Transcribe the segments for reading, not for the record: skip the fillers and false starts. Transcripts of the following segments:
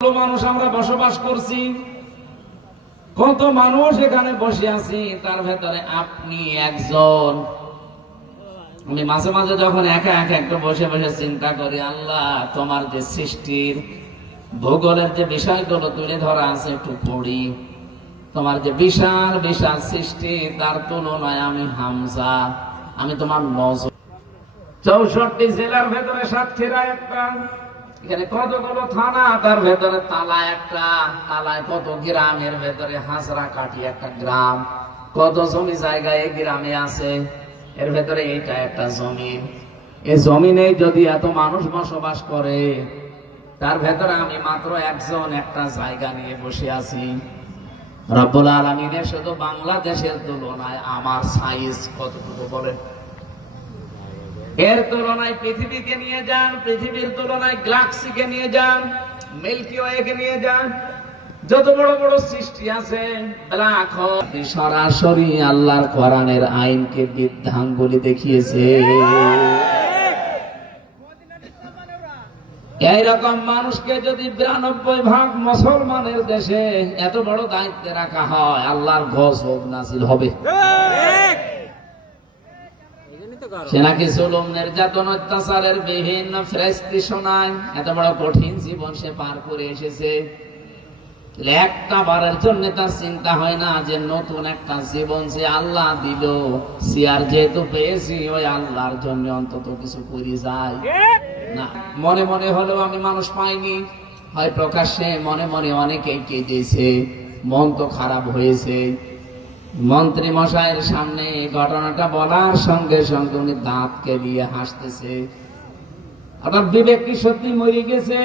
মানুষ আমরা বসবাস করছি, কত মানুষ এখানে বসে আছি, তার ভেতরে আপনি একজন। আমি মাঝে মাঝে যখন একা একা একটু বসে বসে চিন্তা করি, আল্লাহ তোমার যে সৃষ্টির ভূগোলের যে বিষয়গুলো তুলে ধরা আছে একটু পড়ি, তোমার যে বিশাল বিশাল সৃষ্টি, তার তুলনায় আমি হামজা, আমি তোমার নজর। 64 জেলার ভেতরে সাতক্ষীরা একটা, এখানে কতগুলো থানা, তার ভেতরে তালা একটা, তালায় কত গ্রামের ভেতরে হাজরা কাটি একটা গ্রাম, কত জমি জায়গায় এই গ্রামে আছে, এর ভেতরে এইটা একটা জমিন। এই জমিনে যদি এত মানুষ বসবাস করে, তার ভেতরে আমি মাত্র একজন, একটা জায়গা নিয়ে বসে আছি। রব্বুল আলামিনের শুধু বাংলাদেশের তুলনায় আমার সাইজ কতটুকু বলেন? এর তুলনায় পৃথিবীকে নিয়ে যান, পৃথিবীর তুলনায় গ্যালাক্সিকে নিয়ে যান, মিল্কি ওয়েকে নিয়ে যান, যত বড় বড় সৃষ্টি আছে, ব্ল্যাক হোল, সরাসরি আল্লাহর কোরআনের আইনকে বৃদ্ধাঙ্গুলি দেখিয়েছে। এইরকম মানুষকে যদি 92% মুসলমানের দেশে এত বড় দায়িত্বে রাখা হয়, আল্লাহর গজব নাযিল হবে। সে নাকি জুলুম, নির্যাতন, অত্যাচারের বিভিন্ন ফেরেশতা শোনায়, এত বড় কঠিন জীবন সে পার করে এসেছে। একটা বারের জন্য তার চিন্তা হয় না যে নতুন একটা জীবন যে আল্লাহ দিল, সিয়ার যেহেতু পেয়েছি, ওই আল্লাহর জন্য অন্তত কিছু করে যায় না। মনে মনে হলেও আমি মানুষ পাইনি, হয় প্রকাশ্যে মনে মনে অনেকেই কেঁদেছে, মন তো খারাপ হয়েছে। মন্ত্রী মশাইয়ের সামনে ঘটনাটা বলার সঙ্গে সঙ্গে উনি দাঁত কেলিয়ে হাসতেছে। আপনার বিবেক কি সত্যি মরে গেছে?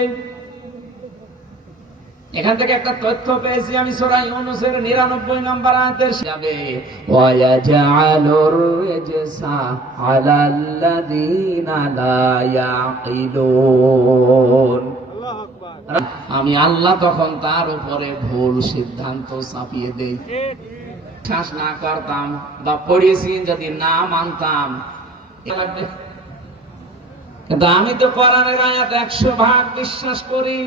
এখান থেকে একটা তথ্য পেয়েছি আমি, সূরা ইউনূসের 99 নম্বর আয়াতের যাবে, ওয়া ইয়াজআলুর রিজসা আলাল্লাযীনা লা ইয়াকিলুন। আল্লাহু আকবার। আমি আল্লাহ তখন তার উপরে ভুল সিদ্ধান্ত চাপিয়ে দেই। বিশ্বাস না করতাম বা পড়িয়েছি যদি না মানতাম, কিন্তু আমি তো কোরআনের আয়াত 100% বিশ্বাস করি।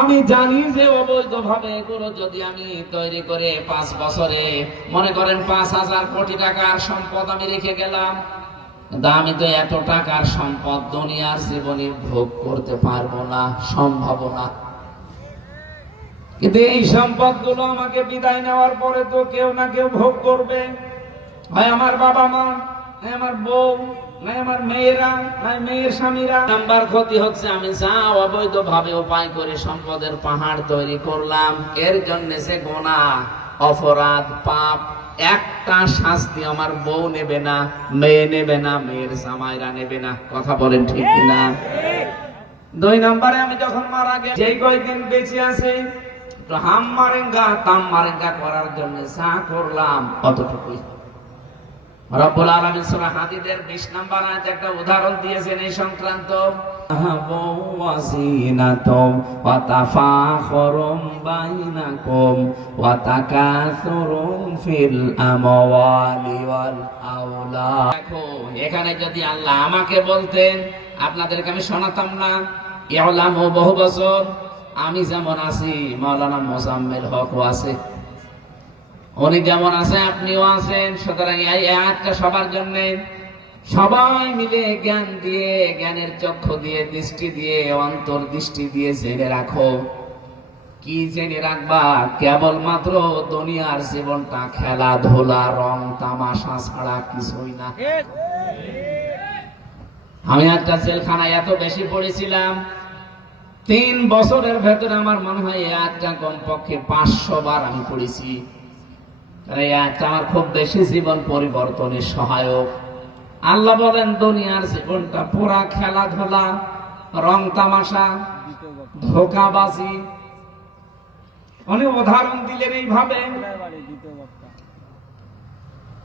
আমি জানি যে অবৈধ ভাবে এগুলো যদি আমি তৈরি করে 5 বছরে মনে করেন 5000 কোটি টাকার সম্পদ আমি রেখে গেলাম, কিন্তু আমি তো এত টাকার সম্পদ দুনিয়ার জীবনে ভোগ করতে পারবো না, সম্ভব না। কিন্তু এই সম্পদ গুলো আমাকে বিদায় নেওয়ার পরে তো কেউ না কেউ ভোগ করবে, হয় আমার বাবা মা, হয় আমার বউ, নয় আমার মেয়েরা, নয় মেয়ের স্বামীরা। নাম্বার ক্ষতি হচ্ছে আমি যা অবৈধ ভাবে উপায় করে সম্পদের পাহাড় তৈরি করলাম, এর জন্য যে গুনাহ, অপরাধ, পাপ, একটা শাস্তি আমার বউ নেবে না, মেয়ে নেবে না, মেয়ের জামাইরা নেবে না। কথা বলেন ঠিক কিনা? 2 নম্বরে আমি যখন মারা গেছি, যেই কয়েকদিন বেঁচে আছি, তো হাম মারেঙ্গা তাম মারেঙ্গা করার জন্য যা করলাম অতটুকুই। রব্বুল আলামিন সূরা হাদীদের 20 নম্বর আয়াতে একটা উদাহরণ দিয়েছেন এই সংক্রান্ত, ওয়াসিনাতুম ওয়া তাফাখুরুম বাইনাকুম ওয়া তাকাসুরুম ফিল আমওয়ালি ওয়াল আওলাদ। দেখো, এখানে যদি আল্লাহ আমাকে বলতেন, আপনাদেরকে আমি শোনাতাম না। ইলামু, বহু বছর আমি যেমন আছি, মাওলানা মোজাম্মেল হকও আছে, উনি যেমন আছে আপনিও আছেন। সুতরাং এই আয়াতটা সবার জন্য, সবাই মিলে জ্ঞান দিয়ে, জ্ঞানের চক্ষু দিয়ে, দৃষ্টি দিয়ে, অন্তর্দৃষ্টি দিয়ে জেনে রাখো। কি জেনে রাখবা? কেবলমাত্র দুনিয়ার জীবনটা খেলাধুলা, রং তামাশা ছাড়া কিছুই না। আমি একটা জেলখানায় এত বেশি পড়েছিলাম, 3 বছরের ভেতরে আমার মনে হয় এই আয়াতটা কমপক্ষে 500 বার আমি পড়েছি। এই আয়াতটা আমার খুব বেশি জীবন পরিবর্তনের সহায়ক। আল্লাহ বলেন দুনিয়ার জীবনটা পুরা খেলাধুলা, রং তামাশা, ধোঁকাবাজি। অনেক উদাহরণ দিলেন এইভাবে,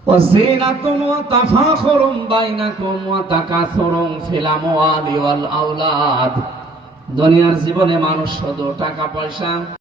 ওয়াসিনাতুন ওয়া তাফাখুরুম বাইনাকুম ওয়া তাকাসুরুম ফিল আমওয়ালি ওয়াল আওলাদ। দুনিয়ার জীবনে মানুষ শুধু টাকা পয়সা